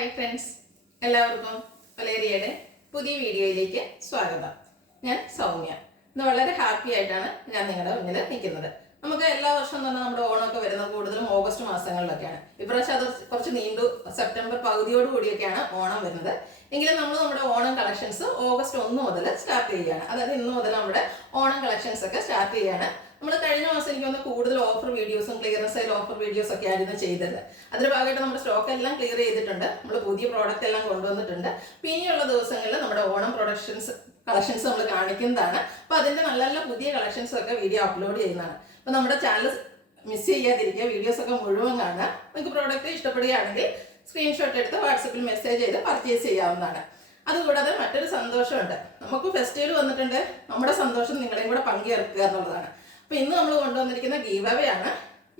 Hi friends, എല്ലാവർക്കും വലേറിയയുടെ പുതിയ വീഡിയോയിലേക്ക് സ്വാഗതം. ഞാൻ സൗമ്യ. ഇന്ന് വളരെ ഹാപ്പി ആയിട്ടാണ് ഞാൻ നിങ്ങളുടെ മുന്നിൽ നിൽക്കുന്നത്. നമുക്ക് എല്ലാ വർഷവും തന്നെ നമ്മുടെ ഓണമൊക്കെ വരുന്നത് കൂടുതലും ഓഗസ്റ്റ് മാസങ്ങളിലൊക്കെയാണ്. ഇപ്രാവശ്യം അത് കുറച്ച് നീണ്ടു സെപ്റ്റംബർ പകുതിയോട് കൂടിയൊക്കെയാണ് ഓണം വരുന്നത്. എങ്കിലും നമ്മൾ നമ്മുടെ ഓണം കളക്ഷൻസ് ഓഗസ്റ്റ് 1 മുതൽ സ്റ്റാർട്ട് ചെയ്യുകയാണ്. അതായത് ഇന്ന് മുതൽ നമ്മുടെ ഓണം കളക്ഷൻസ് ഒക്കെ സ്റ്റാർട്ട് ചെയ്യുകയാണ്. നമ്മൾ കഴിഞ്ഞ മാസം എനിക്ക് വന്ന് കൂടുതൽ ഓഫർ വീഡിയോസും ക്ലിയറൻസ് സെയിൽ ഓഫർ വീഡിയോസ് ഒക്കെ ആയിരുന്നു ചെയ്തത്. അതിന്റെ ഭാഗമായിട്ട് നമ്മുടെ സ്റ്റോക്ക് എല്ലാം ക്ലിയർ ചെയ്തിട്ടുണ്ട്. നമ്മൾ പുതിയ പ്രോഡക്റ്റ് എല്ലാം കൊണ്ടുവന്നിട്ടുണ്ട്. പിന്നെയുള്ള ദിവസങ്ങളിൽ നമ്മുടെ ഓണം കളക്ഷൻസ് നമ്മൾ കാണിക്കുന്നതാണ്. അപ്പൊ അതിന്റെ നല്ല നല്ല പുതിയ കളക്ഷൻസ് ഒക്കെ വീഡിയോ അപ്ലോഡ് ചെയ്യുന്നതാണ്. അപ്പൊ നമ്മുടെ ചാനൽ മിസ് ചെയ്യാതിരിക്കുക, വീഡിയോസ് ഒക്കെ മുഴുവൻ കാണുക. നിങ്ങൾക്ക് പ്രോഡക്റ്റ് ഇഷ്ടപ്പെടുകയാണെങ്കിൽ സ്ക്രീൻഷോട്ട് എടുത്ത് വാട്സപ്പിൽ മെസ്സേജ് ചെയ്ത് പർച്ചേസ് ചെയ്യാവുന്നതാണ്. അതുകൂടാതെ മറ്റൊരു സന്തോഷമുണ്ട്. നമുക്ക് ഫെസ്റ്റിവൽ വന്നിട്ടുണ്ട്. നമ്മുടെ സന്തോഷം നിങ്ങളെയും കൂടെ പങ്കുചേർക്കുക എന്നുള്ളതാണ്. അപ്പൊ ഇന്ന് നമ്മൾ കൊണ്ടുവന്നിരിക്കുന്ന ഗീവ് അവേ ആണ്.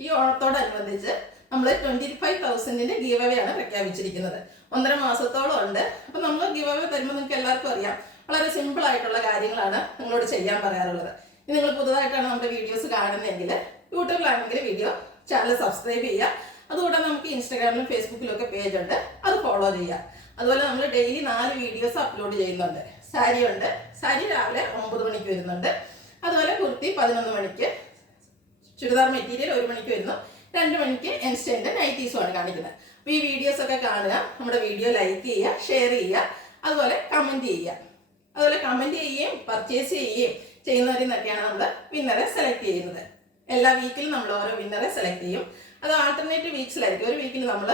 ഈ ഓണത്തോടനുബന്ധിച്ച് നമ്മൾ 25,000 ഗീവ് അവേ ആണ് പ്രഖ്യാപിച്ചിരിക്കുന്നത്. 1.5 മാസത്തോളം ഉണ്ട്. അപ്പൊ നമ്മൾ ഗീവ് അവേ തരുമ്പോൾ നിങ്ങൾക്ക് എല്ലാവർക്കും അറിയാം, വളരെ സിമ്പിൾ ആയിട്ടുള്ള കാര്യങ്ങളാണ് നിങ്ങളോട് ചെയ്യാൻ പറയാറുള്ളത്. ഇനി നിങ്ങൾ പുതുതായിട്ടാണ് നമ്മുടെ വീഡിയോസ് കാണുന്നതെങ്കിൽ യൂട്യൂബിലാണെങ്കിൽ വീഡിയോ ചാനൽ സബ്സ്ക്രൈബ് ചെയ്യുക. അതുകൂടാതെ നമുക്ക് ഇൻസ്റ്റാഗ്രാമിലും ഫേസ്ബുക്കിലും ഒക്കെ പേജ് ഉണ്ട്, അത് ഫോളോ ചെയ്യുക. അതുപോലെ നമ്മൾ ഡെയിലി 4 വീഡിയോസ് അപ്ലോഡ് ചെയ്യുന്നുണ്ട്. സാരി ഉണ്ട്, സാരി രാവിലെ 9 മണിക്ക് വരുന്നുണ്ട്. അതുപോലെ കുർത്തി 11 മണിക്ക്, ചുരിദാർ മെറ്റീരിയൽ 1 മണിക്ക് വരുന്നു. 2 മണിക്ക് ഇൻസ്റ്റന്റ് നൈറ്റീസുമാണ് കാണിക്കുന്നത്. അപ്പോൾ ഈ വീഡിയോസ് ഒക്കെ കാണുക, നമ്മുടെ വീഡിയോ ലൈക്ക് ചെയ്യുക, ഷെയർ ചെയ്യുക, അതുപോലെ കമന്റ് ചെയ്യുക. അതുപോലെ കമന്റ് ചെയ്യുകയും പർച്ചേസ് ചെയ്യുകയും ചെയ്യുന്നവരിൽ നിന്നൊക്കെയാണ് നമ്മൾ വിന്നറെ സെലക്ട് ചെയ്യുന്നത്. എല്ലാ വീക്കിലും നമ്മൾ ഓരോ വിന്നറെ സെലക്ട് ചെയ്യും. അത് ആൾട്ടർനേറ്റീവ് വീക്സിലായിരിക്കും. ഒരു വീക്കിൽ നമ്മൾ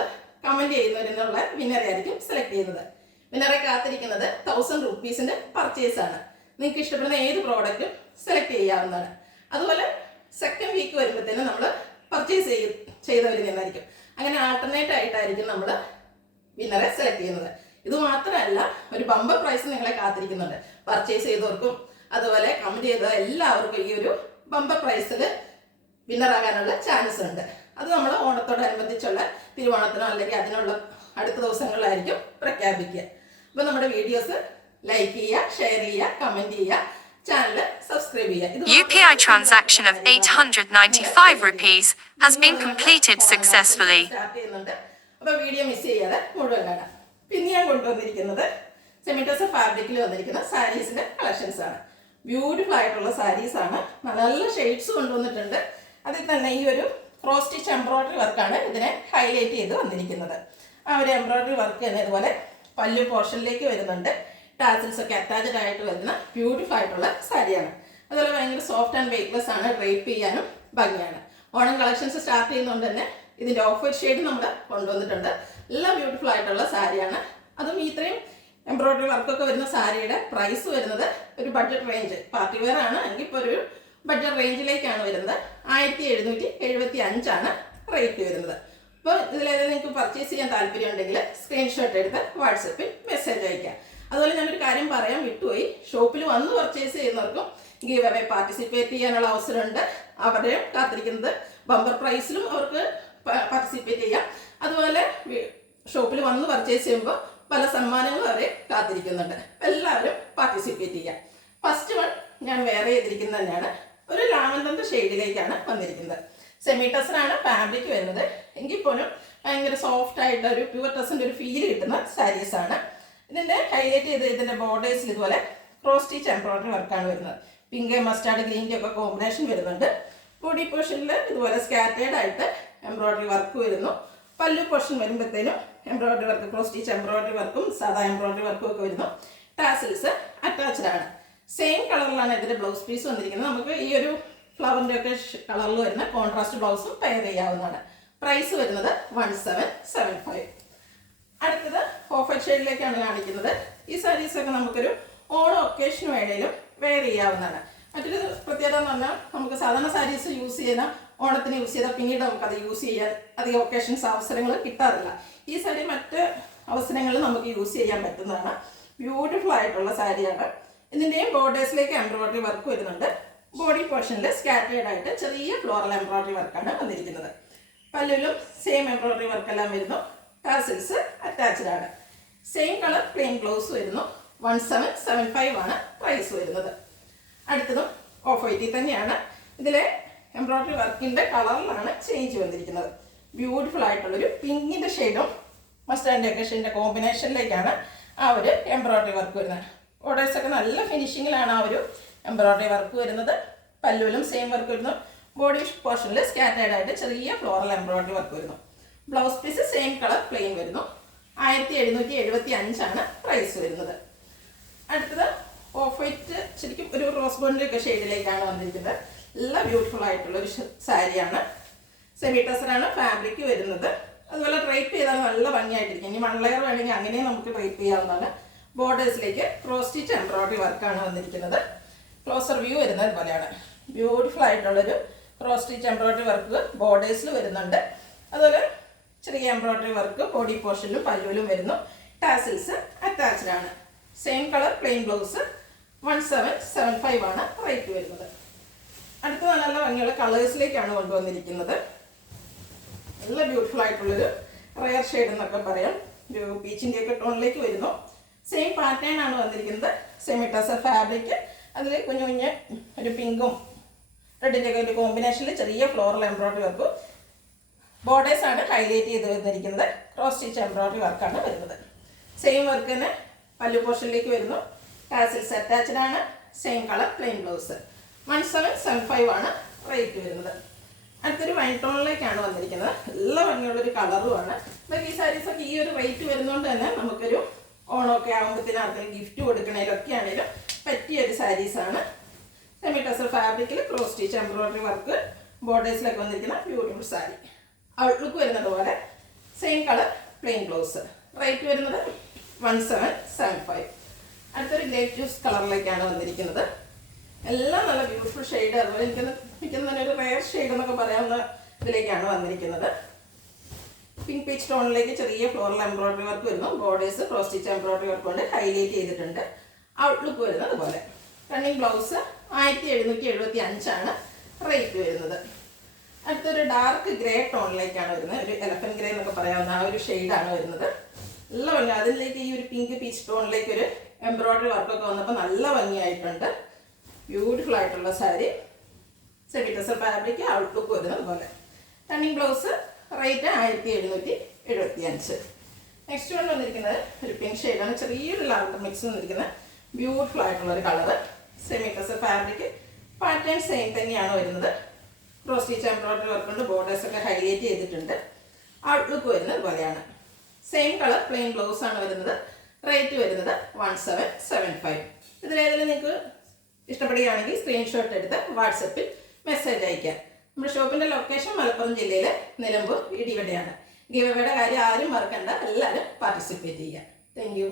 കമന്റ് ചെയ്യുന്നവരിൽ നിന്നുള്ള വിന്നറെ ആയിരിക്കും സെലക്ട് ചെയ്യുന്നത്. വിന്നറെ കാത്തിരിക്കുന്നത് 1000 റുപ്പീസിന്റെ പർച്ചേസ് ആണ്. നിങ്ങൾക്ക് ഇഷ്ടപ്പെടുന്ന ഏത് പ്രോഡക്റ്റും സെലക്ട് ചെയ്യാവുന്നതാണ്. അതുപോലെ സെക്കൻഡ് വീക്ക് വരുമ്പോഴത്തേനും നമ്മൾ പർച്ചേസ് ചെയ്തവരിൽ നിന്നായിരിക്കും. അങ്ങനെ ആൾട്ടർനേറ്റ് ആയിട്ടായിരിക്കും നമ്മൾ വിന്നറെ സെലക്ട് ചെയ്യുന്നത്. ഇത് മാത്രമല്ല, ഒരു ബമ്പർ പ്രൈസ് നിങ്ങളെ കാത്തിരിക്കുന്നുണ്ട്. പർച്ചേസ് ചെയ്തവർക്കും അതുപോലെ കമന്റ് ചെയ്ത എല്ലാവർക്കും ഈ ഒരു ബമ്പർ പ്രൈസിൽ വിന്നറാകാനുള്ള ചാൻസ് ഉണ്ട്. അത് നമ്മൾ ഓണത്തോടനുബന്ധിച്ചുള്ള തിരുവോണത്തിനോ അല്ലെങ്കിൽ അതിനുള്ള അടുത്ത ദിവസങ്ങളിലായിരിക്കും പ്രഖ്യാപിക്കുക. അപ്പൊ നമ്മുടെ വീഡിയോസ് ലൈക്ക് ചെയ്യുക, ഷെയർ ചെയ്യുക, കമന്റ് ചെയ്യുക, ചാനൽ സബ്സ്ക്രൈബ് ചെയ്യുക. UPI transaction of 895 rupees has been completed successfully. Start ചെയ്യുന്നുണ്ട്. അപ്പൊ വീഡിയോ മിസ് ചെയ്യാതെ മുഴുവൻ കാണാം. പിന്നെ ഞാൻ കൊണ്ടുവന്നിരിക്കുന്നത് സെമിറ്റോസ് ഫാബ്രിക്കിൽ വന്നിരിക്കുന്ന സാരീസിന്റെ കളക്ഷൻസ് ആണ്. ബ്യൂട്ടിഫുൾ ആയിട്ടുള്ള സാരീസ് ആണ്. നല്ല ഷെയ്ഡ്സ് കൊണ്ടുവന്നിട്ടുണ്ട്. അതിൽ തന്നെ ഈ ഒരു ക്രോസ് സ്റ്റിച്ച് എംബ്രോയിഡറി വർക്കാണ് ഇതിനെ ഹൈലൈറ്റ് ചെയ്ത് വന്നിരിക്കുന്നത്. ആ ഒരു എംബ്രോയിഡറി വർക്ക് തന്നെ ഇതുപോലെ പല്ലു പോർഷനിലേക്ക് വരുന്നുണ്ട്. ടാസിൽസ് ഒക്കെ അറ്റാച്ച്ഡ് ആയിട്ട് വരുന്ന ബ്യൂട്ടിഫുൾ ആയിട്ടുള്ള സാരിയാണ്. അതുപോലെ ഭയങ്കര സോഫ്റ്റ് ആൻഡ് വെയ്റ്റ്ലെസ് ആണ്. ഡ്രേപ്പ് ചെയ്യാനും ഭംഗിയാണ്. ഓണം കളക്ഷൻസ് സ്റ്റാർട്ട് ചെയ്യുന്നതുകൊണ്ട് തന്നെ ഇതിന്റെ ഓഫ് വൈറ്റ് ഷെയ്ഡ് നമ്മൾ കൊണ്ടുവന്നിട്ടുണ്ട്. എല്ലാം ബ്യൂട്ടിഫുൾ ആയിട്ടുള്ള സാരിയാണ്. അതും ഇത്രയും എംബ്രോയിഡറി വർക്കൊക്കെ വരുന്ന സാരിയുടെ പ്രൈസ് വരുന്നത് ഒരു ബഡ്ജറ്റ് റേഞ്ച്, പാർട്ടി വെയർ ആണ് എങ്കിൽ ഇപ്പോൾ ഒരു ബഡ്ജറ്റ് റേഞ്ചിലേക്കാണ് വരുന്നത്. 1775 ആണ് റേറ്റ് വരുന്നത്. അപ്പോൾ ഇതിലേതെങ്കിലും നിങ്ങൾക്ക് പർച്ചേസ് ചെയ്യാൻ താല്പര്യം ഉണ്ടെങ്കിൽ സ്ക്രീൻഷോട്ട് എടുത്ത് വാട്സപ്പിൽ മെസ്സേജ് അയക്കാം. അതുപോലെ ഞാനൊരു കാര്യം പറയാൻ വിട്ടുപോയി. ഷോപ്പിൽ വന്ന് പർച്ചേസ് ചെയ്യുന്നവർക്കും ഗീവ് അവേ പാർട്ടിസിപ്പേറ്റ് ചെയ്യാനുള്ള അവസരമുണ്ട്. അവരെയും കാത്തിരിക്കുന്നത് ബമ്പർ പ്രൈസിലും അവർക്ക് പാർട്ടിസിപ്പേറ്റ് ചെയ്യാം. അതുപോലെ ഷോപ്പിൽ വന്ന് പർച്ചേസ് ചെയ്യുമ്പോൾ പല സമ്മാനങ്ങളും അവരെ കാത്തിരിക്കുന്നുണ്ട്. എല്ലാവരും പാർട്ടിസിപ്പേറ്റ് ചെയ്യാം. ഫസ്റ്റ് വൺ ഞാൻ വെയർ ചെയ്തിരിക്കുന്നത് തന്നെയാണ്. ഒരു ലാവൻഡർ ഷെയ്ഡിലേക്കാണ് വന്നിരിക്കുന്നത്. സെമി ടസറാണ് ഫാബ്രിക് വരുന്നത്. എങ്കിൽ പോലും ഭയങ്കര സോഫ്റ്റ് ആയിട്ട് ഒരു പ്യുവർ ടസിന്റെ ഒരു ഫീൽ കിട്ടുന്ന സാരീസ് ആണ്. ഇതിന്റെ ഹൈലൈറ്റ് ചെയ്ത് ഇതിന്റെ ബോർഡേഴ്സിൽ ഇതുപോലെ ക്രോസ് സ്റ്റിച്ച് എംബ്രോയിഡറി വർക്കാണ് വരുന്നത്. പിങ്ക്, മസ്റ്റാർഡ്, ഗ്രീൻ്റെ ഒക്കെ കോമ്പിനേഷൻ വരുന്നുണ്ട്. ബോഡി പോർഷനിൽ ഇതുപോലെ സ്കാറ്റേഡ് ആയിട്ട് എംബ്രോയിഡറി വർക്ക് വരുന്നു. പല്ലു പോർഷൻ വരുമ്പോഴത്തേനും embroidery work, cross stitch embroidery വർക്കും സാധാ എംബ്രോയിഡറി വർക്കും ഒക്കെ വരുന്നു. ടാസിൽസ് അറ്റാച്ച്ഡ് ആണ്. സെയിം കളറിലാണ് ഇതിന്റെ ബ്ലൗസ് പീസ് വന്നിരിക്കുന്നത്. നമുക്ക് ഈ ഒരു ഫ്ലവറിന്റെ ഒക്കെ കളറിൽ വരുന്ന കോൺട്രാസ്റ്റ് ബ്ലൗസും പെയർ ചെയ്യാവുന്നതാണ്. പ്രൈസ് വരുന്നത് 1775. അടുത്തത് ഓഫ് വൈറ്റ് ഷെയ്ഡിലേക്കാണ് കാണിക്കുന്നത്. ഈ സാരീസ് ഒക്കെ നമുക്കൊരു ഓണം ഒക്കേഷന് വേണേലും വെയർ ചെയ്യാവുന്നതാണ്. മറ്റൊരു പ്രത്യേകത എന്ന് പറഞ്ഞാൽ, നമുക്ക് സാധാരണ സാരീസ് യൂസ് ചെയ്യുന്ന ഓണത്തിന് യൂസ് ചെയ്താൽ പിന്നീട് നമുക്കത് യൂസ് ചെയ്യാൻ അധികം ഒക്കേഷൻസ് അവസരങ്ങൾ കിട്ടാറില്ല. ഈ സാരി മറ്റ് അവസരങ്ങളിൽ നമുക്ക് യൂസ് ചെയ്യാൻ പറ്റുന്നതാണ്. ബ്യൂട്ടിഫുൾ ആയിട്ടുള്ള സാരിയാണ്. ഇതിൻ്റെയും ബോർഡേഴ്സിലേക്ക് എംബ്രോയിഡറി വർക്ക് വരുന്നുണ്ട്. ബോഡി പോർഷനിൽ സ്കാറ്റേഡ് ആയിട്ട് ചെറിയ ഫ്ലോറൽ എംബ്രോയിഡറി വർക്കാണ് വന്നിരിക്കുന്നത്. പല്ലുവിലും സെയിം എംബ്രോയിഡറി വർക്കെല്ലാം വരുന്നു. ടാസിൽസ് അറ്റാച്ച്ഡ് ആണ്. സെയിം കളർ പ്ലെയിൻ ബ്ലൗസ് വരുന്നു. 1775 ആണ് പ്രൈസ് വരുന്നത്. അടുത്തതും ഓഫ് വൈറ്റിൽ തന്നെയാണ്. ഇതിലെ എംബ്രോയിഡറി വർക്കിന്റെ കളറിലാണ് ചേഞ്ച് വന്നിരിക്കുന്നത്. ബ്യൂട്ടിഫുൾ ആയിട്ടുള്ളൊരു പിങ്കിന്റെ ഷെയ്ഡും മസ്റ്റർ ആൻഡ് ഒക്കേഷൻ്റെ കോമ്പിനേഷനിലേക്കാണ് ആ ഒരു എംബ്രോയ്ഡറി വർക്ക് വരുന്നത്. ബോർഡേഴ്സൊക്കെ നല്ല ഫിനിഷിങ്ങിലാണ് ആ ഒരു എംബ്രോയ്ഡറി വർക്ക് വരുന്നത്. പല്ലുവിലും സെയിം വർക്ക് വരുന്നു. ബോഡി പോർഷനിൽ സ്കാറ്റേർഡ് ആയിട്ട് ചെറിയ ഫ്ലോറൽ എംബ്രോയ്ഡറി വർക്ക് വരുന്നു. Blouse piece same colour plain വരുന്നു. 1775 പ്രൈസ് വരുന്നത്. അടുത്തത് ഓഫ് വൈറ്റ്, ശരിക്കും ഒരു റോസ് ഗോൾഡിൻ്റെ ഷെയ്ഡിലേക്കാണ് വന്നിരിക്കുന്നത്. നല്ല ബ്യൂട്ടിഫുൾ ആയിട്ടുള്ളൊരു സാരിയാണ്. സെമി ടസറാണ് ഫാബ്രിക് വരുന്നത്. അതുപോലെ ഡ്രൈപ്പ് ചെയ്താൽ നല്ല ഭംഗിയായിട്ടിരിക്കും. ഇനി 1 ലെയർ വേണമെങ്കിൽ അങ്ങനെയും നമുക്ക് ഡ്രൈപ്പ് ചെയ്യാവുന്നതാണ്. ബോർഡേഴ്സിലേക്ക് ക്രോസ് സ്റ്റിച്ച് എംബ്രോയ്ഡറി വർക്കാണ് വന്നിരിക്കുന്നത്. ക്ലോസർ വ്യൂ വരുന്നത് പോലെയാണ്. ബ്യൂട്ടിഫുൾ ആയിട്ടുള്ളൊരു ക്രോസ് സ്റ്റിച്ച് എംബ്രോയ്ഡറി വർക്ക് ബോർഡേഴ്സിൽ വരുന്നുണ്ട്. അതുപോലെ ചെറിയ എംബ്രോയ്ഡറി വർക്ക് ബോഡി പോർഷനിലും പല്ലുവിലും വരുന്നു. ടാസിൽസ് അറ്റാച്ച്ഡ് ആണ്. Same colour plain blouse. 1775 rate വരുന്നത്. അടുത്ത നല്ല ഭംഗിയുള്ള കളേഴ്സിലേക്കാണ് കൊണ്ടുവന്നിരിക്കുന്നത്. നല്ല ബ്യൂട്ടിഫുൾ ആയിട്ടുള്ളൊരു റയർ ഷെയ്ഡ് എന്നൊക്കെ പറയാം. ഒരു പീച്ചിൻ്റെ ഒക്കെ ടോണിലേക്ക് വരുന്നു. സെയിം പാറ്റേൺ ആണ് വന്നിരിക്കുന്നത്. സെമി ടസർ ഫാബ്രിക്, അതിൽ കുഞ്ഞു കുഞ്ഞ് ഒരു പിങ്കും റെഡിൻ്റെ ഒക്കെ ഒരു കോമ്പിനേഷനിൽ ചെറിയ ഫ്ലോറൽ എംബ്രോയ്ഡറി വർക്കും. ബോർഡേഴ്സാണ് ഹൈലൈറ്റ് ചെയ്ത് വന്നിരിക്കുന്നത്. ക്രോസ് സ്റ്റിച്ച് എംബ്രോയ്ഡറി വർക്കാണ് വരുന്നത്. സെയിം വർക്ക് തന്നെ പല്ലു പോർഷനിലേക്ക് വരുന്നു. ടാസിൽസ് അറ്റാച്ച്ഡ് ആണ്. Same colour plain blouse. 1775 rate വരുന്നത്. അടുത്തൊരു വൈൻ ടോണിലേക്കാണ് വന്നിരിക്കുന്നത്. നല്ല ഭംഗിയുള്ളൊരു കളറുമാണ്. ഇതൊക്കെ ഈ സാരീസൊക്കെ ഈ ഒരു റേറ്റ് വരുന്നതുകൊണ്ട് തന്നെ നമുക്കൊരു ഓണമൊക്കെ ആകുമ്പോഴത്തേനും ആർക്കെങ്കിലും ഗിഫ്റ്റ് കൊടുക്കണേലൊക്കെ ആണെങ്കിലും പറ്റിയൊരു സാരീസാണ്. സെമി ടസർ ഫാബ്രിക്കിൽ ക്രോസ് സ്റ്റിച്ച് എംബ്രോയ്ഡറി വർക്ക് ബോർഡേഴ്സിലൊക്കെ വന്നിരിക്കുന്ന ബ്യൂട്ടിഫുൾ സാരി. ഔട്ട്ലുക്ക് വരുന്നത് പോലെ same colour plain blouse. Rate വരുന്നത് 1775. അടുത്തൊരു ഗ്രേപ്പ് ജ്യൂസ് കളറിലേക്കാണ് വന്നിരിക്കുന്നത്. എല്ലാം നല്ല ബ്യൂട്ടിഫുൾ ഷെയ്ഡ്. അതുപോലെ എനിക്കൊന്ന് തന്നെ ഒരു റെയർ ഷെയ്ഡ് എന്നൊക്കെ പറയാവുന്ന ഇതിലേക്കാണ് വന്നിരിക്കുന്നത്. പിങ്ക് പീച്ച് ടോണിലേക്ക് ചെറിയ ഫ്ലോറൽ എംബ്രോയ്ഡറി വർക്ക് വരുന്നു. Borders cross stitch embroidery work കൊണ്ട് ഹൈലൈറ്റ് ചെയ്തിട്ടുണ്ട്. ഔട്ട്ലുക്ക് വരുന്നത് അതുപോലെ. Running blouse. 1775 റേറ്റ് വരുന്നത്. അടുത്തൊരു ഡാർക്ക് ഗ്രേ ടോണിലേക്കാണ് വരുന്നത്. ഒരു എലഫന്റ് ഗ്രേ എന്നൊക്കെ പറയാവുന്ന ആ ഒരു ഷെയ്ഡാണ് വരുന്നത്. നല്ല ഭംഗി. അതിലേക്ക് ഈ ഒരു പിങ്ക് പീച്ച് ടോണിലേക്ക് ഒരു എംബ്രോയ്ഡറി വർക്കൊക്കെ വന്നപ്പോൾ നല്ല ഭംഗിയായിട്ടുണ്ട്. ബ്യൂട്ടിഫുൾ ആയിട്ടുള്ള sari. Semi tussar fabric. Outlook വരുന്നത് പോലെ. Running blouse. Rate 1775. Next one വന്നിരിക്കുന്നത് ഒരു പിങ്ക് ഷെയ്ഡാണ്. ചെറിയൊരു ലാവൻഡർ മിക്സ് വന്നിരിക്കുന്നത്. ബ്യൂട്ടിഫുൾ ആയിട്ടുള്ളൊരു colour. Semi tussar fabric. Pattern same തന്നെയാണ് വരുന്നത്. ക്രോസ് സ്റ്റിച്ച് എംബ്രോയ്ഡറി വർക്ക് കൊണ്ട് ബോർഡേഴ്സൊക്കെ ഹൈലൈറ്റ് ചെയ്തിട്ടുണ്ട്. ഔട്ട്ലുക്ക് വരുന്നത് പോലെയാണ്. സെയിം കളർ പ്ലെയിൻ ബ്ലൗസ് ആണ് വരുന്നത്. റേറ്റ് വരുന്നത് 1775. ഇതിലേതെങ്കിലും നിങ്ങൾക്ക് ഇഷ്ടപ്പെടുകയാണെങ്കിൽ സ്ക്രീൻഷോട്ട് എടുത്ത് വാട്സപ്പിൽ മെസ്സേജ് അയക്കാം. നമ്മുടെ ഷോപ്പിൻ്റെ ലൊക്കേഷൻ മലപ്പുറം ജില്ലയിലെ നിലമ്പൂർ ഇടിവടയാണ്. ഗിവ് അവേയുടെ കാര്യം ആരും മറക്കണ്ട. എല്ലാവരും പാർട്ടിസിപ്പേറ്റ് ചെയ്യുക. Thank you.